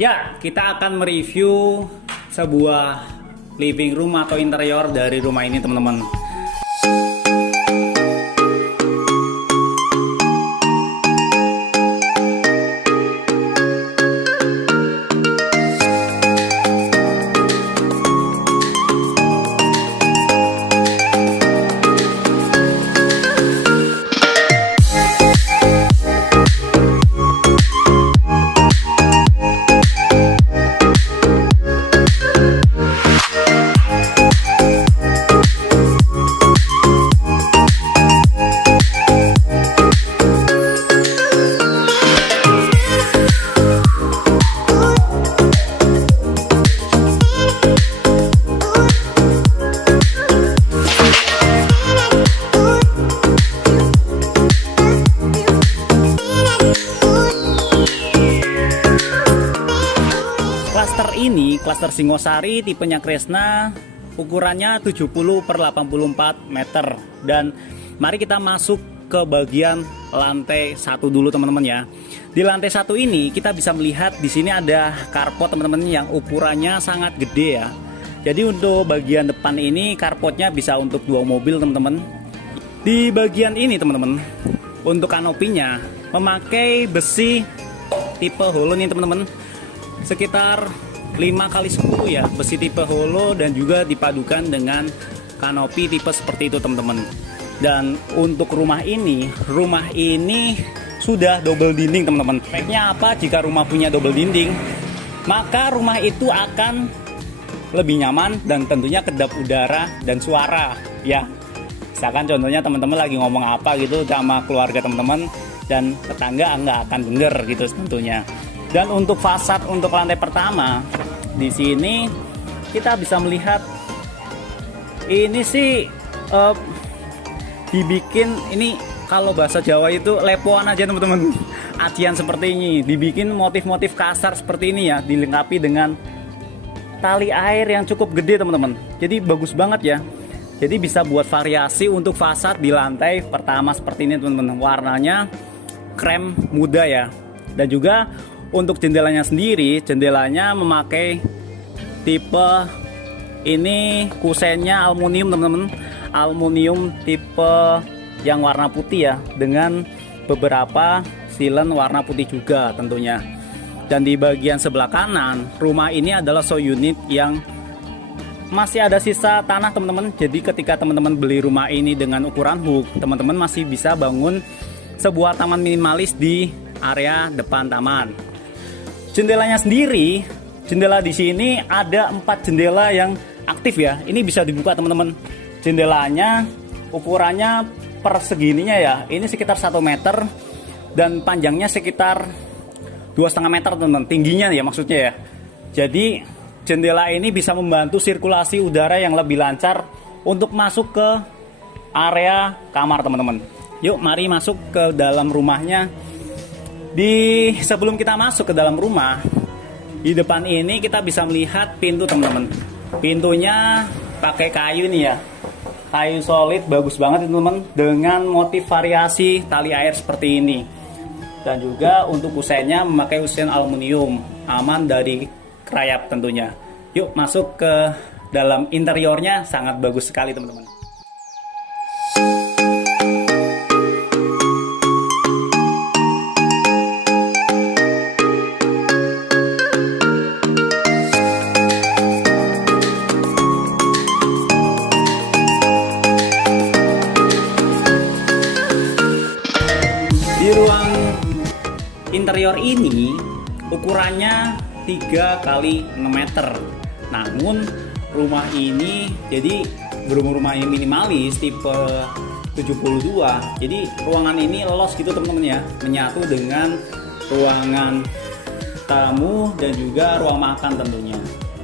Ya, kita akan mereview sebuah living room atau interior dari rumah ini, teman-teman. Klaster ini, klaster Singosari, tipenya Kresna, ukurannya 70/84 meter. Dan mari kita masuk ke bagian lantai 1 dulu, teman-teman ya. Di lantai 1 ini kita bisa melihat di sini ada carport, teman-teman, yang ukurannya sangat gede ya. Jadi untuk bagian depan ini carportnya bisa untuk 2 mobil, teman-teman. Di bagian ini, teman-teman, untuk kanopinya memakai besi tipe hollow nih, teman-teman. Sekitar 5x10 ya, besi tipe hollow, dan juga dipadukan dengan kanopi tipe seperti itu, teman-teman. Dan untuk rumah ini sudah double dinding, teman-teman. Speknya apa? Jika rumah punya double dinding, maka rumah itu akan lebih nyaman dan tentunya kedap udara dan suara ya. Misalkan contohnya teman-teman lagi ngomong apa gitu sama keluarga teman-teman, dan tetangga nggak akan denger gitu tentunya. Dan untuk fasad untuk lantai pertama, di sini kita bisa melihat ini sih dibikin, ini kalau bahasa Jawa itu lepoan aja, teman-teman. Acian seperti ini, dibikin motif-motif kasar seperti ini ya, dilengkapi dengan tali air yang cukup gede, teman-teman. Jadi bagus banget ya. Jadi bisa buat variasi untuk fasad di lantai pertama seperti ini, teman-teman. Warnanya krem muda ya. Dan juga untuk jendelanya sendiri, jendelanya memakai tipe ini, kusennya aluminium, teman-teman. Aluminium tipe yang warna putih ya, dengan beberapa silen warna putih juga tentunya. Dan di bagian sebelah kanan, rumah ini adalah show unit yang masih ada sisa tanah, teman-teman. Jadi ketika teman-teman beli rumah ini dengan ukuran hook, teman-teman masih bisa bangun sebuah taman minimalis di area depan taman. Jendelanya sendiri, jendela di sini ada 4 jendela yang aktif ya. Ini bisa dibuka, teman-teman. Jendelanya ukurannya persegininya ya. Ini sekitar 1 meter dan panjangnya sekitar 2,5 meter, teman-teman. Tingginya ya maksudnya ya. Jadi jendela ini bisa membantu sirkulasi udara yang lebih lancar untuk masuk ke area kamar, teman-teman. Yuk, mari masuk ke dalam rumahnya. Sebelum kita masuk ke dalam rumah, di depan ini kita bisa melihat pintu, teman-teman. Pintunya pakai kayu nih ya, kayu solid, bagus banget, teman-teman, dengan motif variasi tali air seperti ini. Dan juga untuk kusennya memakai kusen aluminium, aman dari kerayap tentunya. Yuk masuk ke dalam interiornya, sangat bagus sekali, teman-teman. Di ruang interior ini ukurannya 3x6 meter. Namun rumah ini jadi berumur rumah yang minimalis tipe 72. Jadi ruangan ini los gitu, teman-teman ya, menyatu dengan ruangan tamu dan juga ruang makan tentunya.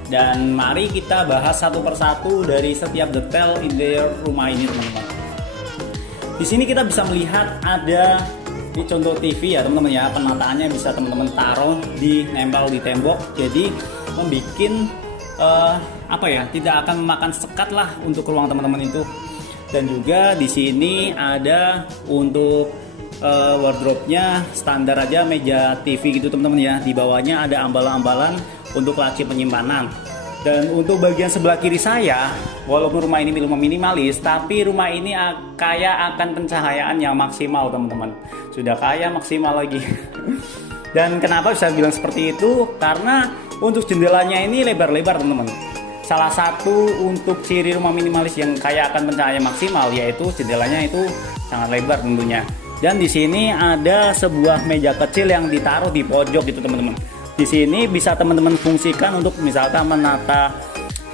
Dan mari kita bahas satu persatu dari setiap detail interior rumah ini, teman-teman. Di sini kita bisa melihat ada di contoh TV ya, teman-teman ya. Penataannya bisa teman-teman taruh nempel di tembok, jadi membuat tidak akan memakan sekat lah untuk ruang teman-teman itu. Dan juga di sini ada untuk wardrobe-nya standar aja meja TV gitu teman-teman ya. Di bawahnya ada ambalan-ambalan untuk laci penyimpanan. Dan untuk bagian sebelah kiri saya, walaupun rumah ini minimalis, tapi rumah ini kaya akan pencahayaan yang maksimal teman-teman. Sudah kaya maksimal lagi. Dan kenapa bisa bilang seperti itu? Karena untuk jendelanya ini lebar-lebar teman-teman. Salah satu untuk ciri rumah minimalis yang kaya akan pencahayaan maksimal yaitu jendelanya itu sangat lebar tentunya. Dan di sini ada sebuah meja kecil yang ditaruh di pojok gitu teman-teman. Di sini bisa teman-teman fungsikan untuk misalkan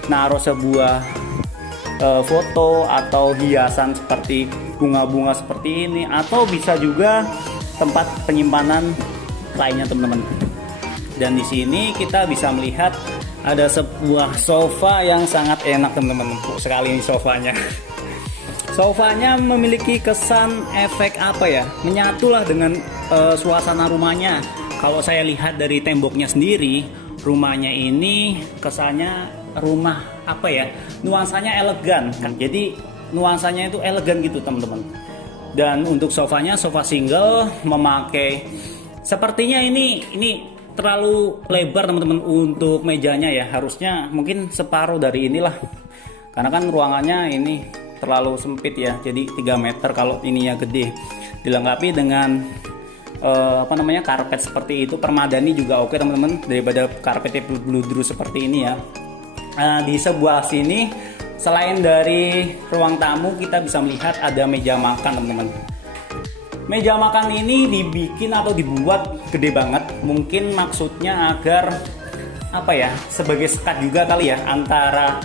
naruh sebuah foto atau hiasan seperti bunga-bunga seperti ini, atau bisa juga tempat penyimpanan lainnya teman-teman. Dan di sini kita bisa melihat ada sebuah sofa yang sangat enak teman-teman. Empuk sekali ini sofanya. Sofanya memiliki kesan efek apa ya? Menyatulah dengan suasana rumahnya. Kalau saya lihat dari temboknya sendiri, rumahnya ini kesannya rumah apa ya? Nuansanya elegan kan. Jadi nuansanya itu elegan gitu teman-teman. Dan untuk sofanya sofa single memakai sepertinya ini terlalu lebar teman-teman untuk mejanya ya. Harusnya mungkin separuh dari inilah. Karena kan ruangannya ini terlalu sempit ya. Jadi 3 meter kalau ininya gede. Dilengkapi dengan karpet seperti itu. Permadani juga oke teman-teman, daripada karpetnya bludru seperti ini ya. Di sebelah sini selain dari ruang tamu kita bisa melihat ada meja makan teman-teman. Meja makan ini dibikin atau dibuat gede banget, mungkin maksudnya agar sebagai sekat juga kali ya antara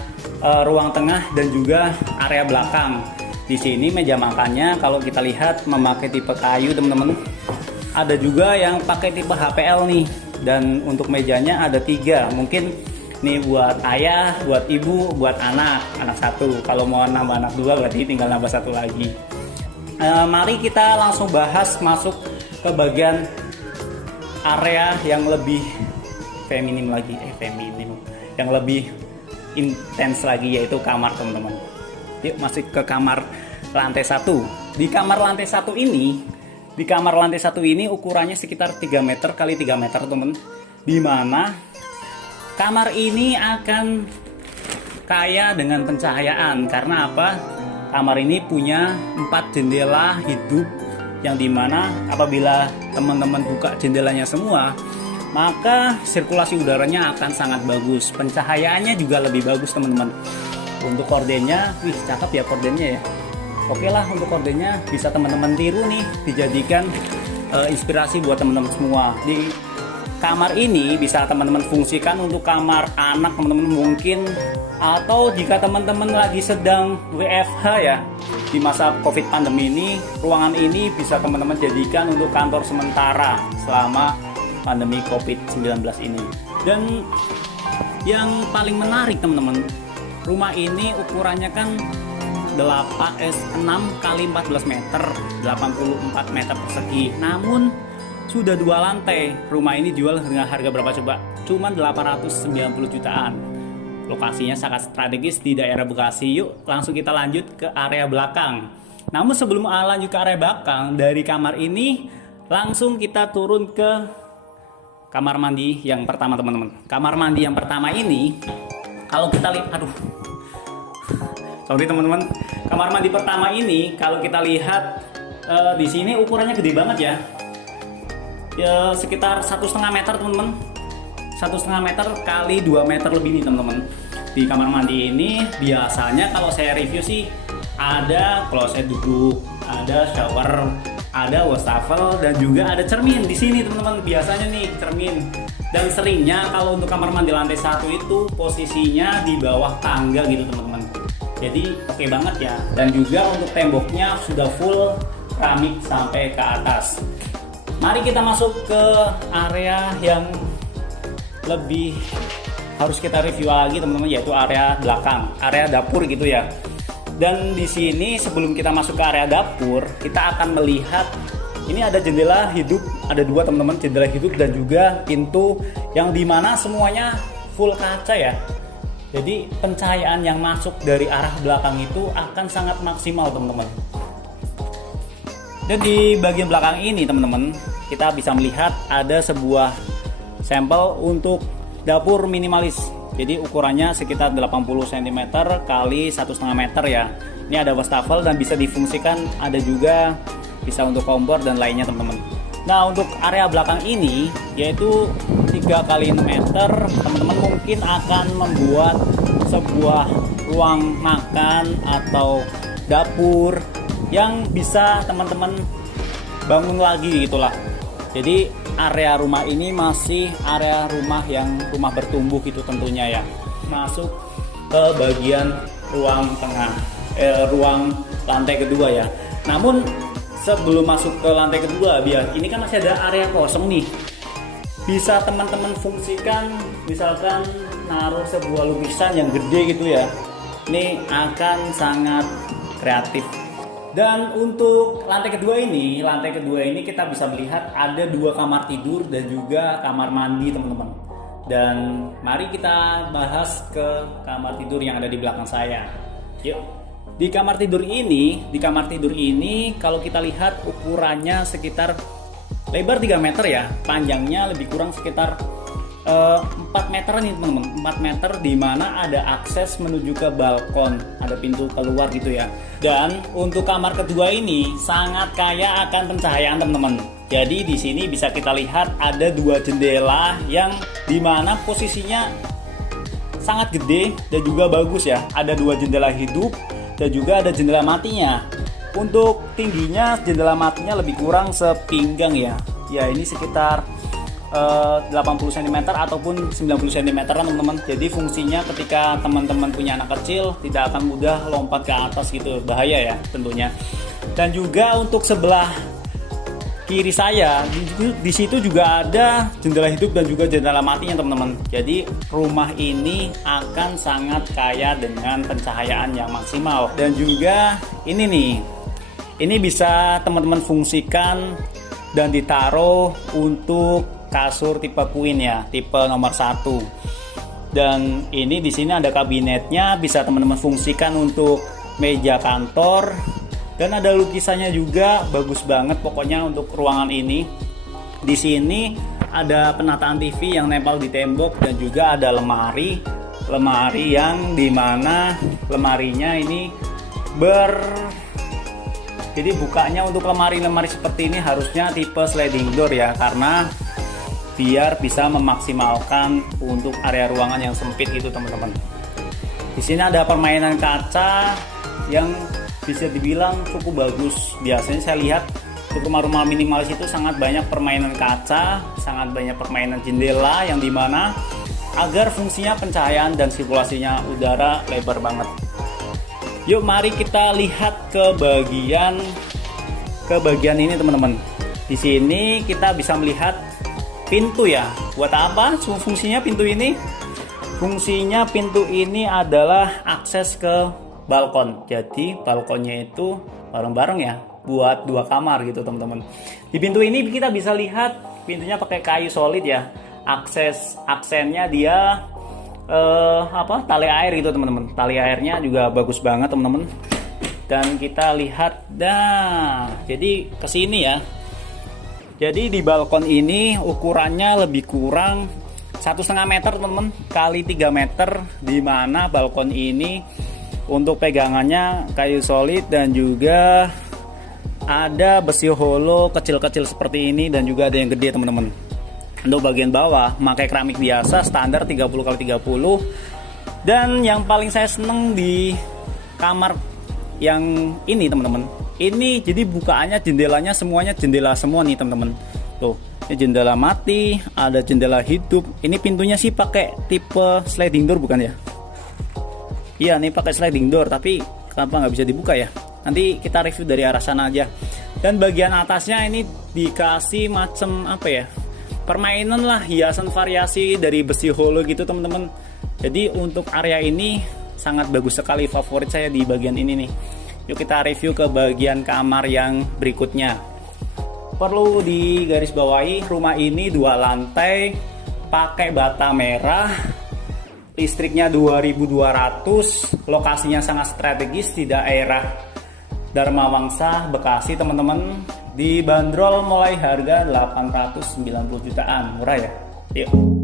ruang tengah dan juga area belakang. Di sini meja makannya kalau kita lihat memakai tipe kayu teman-teman. Ada juga yang pakai tipe HPL nih. Dan untuk mejanya ada 3. Mungkin nih buat ayah, buat ibu, buat anak 1. Kalau mau nambah anak 2 berarti tinggal nambah 1 lagi. Mari kita langsung bahas masuk ke bagian area yang lebih feminim lagi. Yang lebih intens lagi, yaitu kamar teman-teman. Yuk masuk ke kamar lantai 1. Di kamar lantai 1 ini ukurannya sekitar 3 meter kali 3 meter teman. Dimana kamar ini akan kaya dengan pencahayaan. Karena apa? Kamar ini punya 4 jendela hidup, yang dimana apabila teman-teman buka jendelanya semua, maka sirkulasi udaranya akan sangat bagus. Pencahayaannya juga lebih bagus teman-teman. Untuk kordennya, wih cakep ya kordennya ya. Oke lah, untuk kordennya bisa teman-teman tiru nih, dijadikan inspirasi buat teman-teman semua. Di kamar ini bisa teman-teman fungsikan untuk kamar anak teman-teman mungkin, atau jika teman-teman lagi sedang WFH ya di masa COVID pandemi ini, ruangan ini bisa teman-teman jadikan untuk kantor sementara selama pandemi COVID-19 ini. Dan yang paling menarik teman-teman, rumah ini ukurannya kan 6 kali 14 meter, 84 meter persegi. Namun sudah 2 lantai. Rumah ini jual dengan harga berapa coba? Cuman 890 jutaan. Lokasinya sangat strategis di daerah Bekasi. Yuk langsung kita lanjut ke area belakang. Namun sebelum lanjut ke area belakang, dari kamar ini langsung kita turun ke kamar mandi yang pertama teman-teman. Kamar mandi yang pertama ini kalau kita lihat, sorry teman-teman, kamar mandi pertama ini kalau kita lihat di sini ukurannya gede banget ya. Ya sekitar 1,5 meter teman-teman. 1,5 meter kali 2 meter lebih nih teman-teman. Di kamar mandi ini biasanya kalau saya review sih ada kloset duduk, ada shower, ada wastafel, dan juga ada cermin di sini teman-teman. Biasanya nih cermin. Dan seringnya kalau untuk kamar mandi lantai 1 itu posisinya di bawah tangga gitu teman-teman. Jadi oke banget ya. Dan juga untuk temboknya sudah full keramik sampai ke atas. Mari kita masuk ke area yang lebih harus kita review lagi teman-teman, yaitu area belakang, area dapur gitu ya. Dan di sini sebelum kita masuk ke area dapur, kita akan melihat ini ada jendela hidup, ada 2 teman-teman, jendela hidup dan juga pintu yang dimana semuanya full kaca ya. Jadi pencahayaan yang masuk dari arah belakang itu akan sangat maksimal teman-teman. Dan di bagian belakang ini teman-teman, kita bisa melihat ada sebuah sampel untuk dapur minimalis. Jadi ukurannya sekitar 80 cm kali 1,5 meter ya. Ini ada wastafel dan bisa difungsikan, ada juga bisa untuk kompor dan lainnya teman-teman. Nah, untuk area belakang ini yaitu 3 kali 6 meter, teman-teman mungkin akan membuat sebuah ruang makan atau dapur yang bisa teman-teman bangun lagi gitulah. Jadi area rumah ini masih area rumah yang rumah bertumbuh gitu tentunya ya. Masuk ke bagian ruang tengah, ruang lantai kedua ya. Namun sebelum masuk ke lantai kedua, biar ini kan masih ada area kosong nih. Bisa teman-teman fungsikan, misalkan naruh sebuah lukisan yang gede gitu ya. Ini akan sangat kreatif. Dan untuk lantai kedua ini kita bisa melihat ada 2 kamar tidur dan juga kamar mandi teman-teman. Dan mari kita bahas ke kamar tidur yang ada di belakang saya. Yuk. Di kamar tidur ini kalau kita lihat ukurannya sekitar lebar 3 meter ya, panjangnya lebih kurang sekitar 4 meter nih teman-teman, 4 meter, di mana ada akses menuju ke balkon, ada pintu keluar gitu ya. Dan untuk kamar kedua ini sangat kaya akan pencahayaan teman-teman. Jadi di sini bisa kita lihat ada 2 jendela yang dimana posisinya sangat gede dan juga bagus ya. Ada 2 jendela hidup dan juga ada jendela matinya. Untuk tingginya jendela matinya lebih kurang sepinggang ya. Ya ini sekitar 80 cm ataupun 90 cm teman-teman. Jadi fungsinya ketika teman-teman punya anak kecil tidak akan mudah lompat ke atas gitu, bahaya ya tentunya. Dan juga untuk sebelah kiri saya di situ juga ada jendela hidup dan juga jendela matinya teman-teman. Jadi rumah ini akan sangat kaya dengan pencahayaan yang maksimal. Dan juga ini nih, ini bisa teman-teman fungsikan dan ditaruh untuk kasur tipe queen ya, tipe nomor 1. Dan ini di sini ada kabinetnya, bisa teman-teman fungsikan untuk meja kantor. Dan ada lukisannya juga, bagus banget pokoknya untuk ruangan ini. Di sini ada penataan TV yang nempel di tembok dan juga ada lemari yang dimana lemarinya ini jadi bukanya untuk lemari-lemari seperti ini harusnya tipe sliding door ya, karena biar bisa memaksimalkan untuk area ruangan yang sempit gitu teman-teman. Di sini ada permainan kaca yang bisa dibilang cukup bagus. Biasanya saya lihat untuk rumah-rumah minimalis itu sangat banyak permainan kaca, sangat banyak permainan jendela yang dimana agar fungsinya pencahayaan dan sirkulasinya udara lebar banget. Yuk mari kita lihat ke bagian ini teman-teman. Di sini kita bisa melihat pintu ya. Buat apa fungsinya pintu ini? Fungsinya pintu ini adalah akses ke balkon. Jadi balkonnya itu bareng-bareng ya, buat 2 kamar gitu teman-teman. Di pintu ini kita bisa lihat pintunya pakai kayu solid ya. Aksennya dia tali air gitu teman-teman. Tali airnya juga bagus banget teman-teman. Dan kita lihat jadi kesini ya. Jadi di balkon ini ukurannya lebih kurang 1,5 meter teman-teman kali 3 meter, di mana balkon ini untuk pegangannya kayu solid dan juga ada besi holo kecil-kecil seperti ini dan juga ada yang gede teman-teman. Untuk bagian bawah pakai keramik biasa standar 30x30. Dan yang paling saya seneng di kamar yang ini teman-teman, ini jadi bukaannya jendelanya semuanya jendela semua nih teman-teman. Tuh, ini jendela mati, ada jendela hidup. Ini pintunya sih pakai tipe sliding door bukan ya? Iya, nih pakai sliding door, tapi kenapa nggak bisa dibuka ya? Nanti kita review dari arah sana aja. Dan bagian atasnya ini dikasih macam apa ya? Permainan lah, hiasan variasi dari besi holo gitu teman-teman. Jadi untuk area ini sangat bagus sekali, favorit saya di bagian ini nih. Yuk kita review ke bagian kamar yang berikutnya. Perlu digarisbawahi, rumah ini 2 lantai, pakai bata merah, listriknya 2200, lokasinya sangat strategis di daerah Dharma Wangsa, Bekasi teman-teman. Dibanderol mulai harga 890 jutaan, murah ya. Yuk.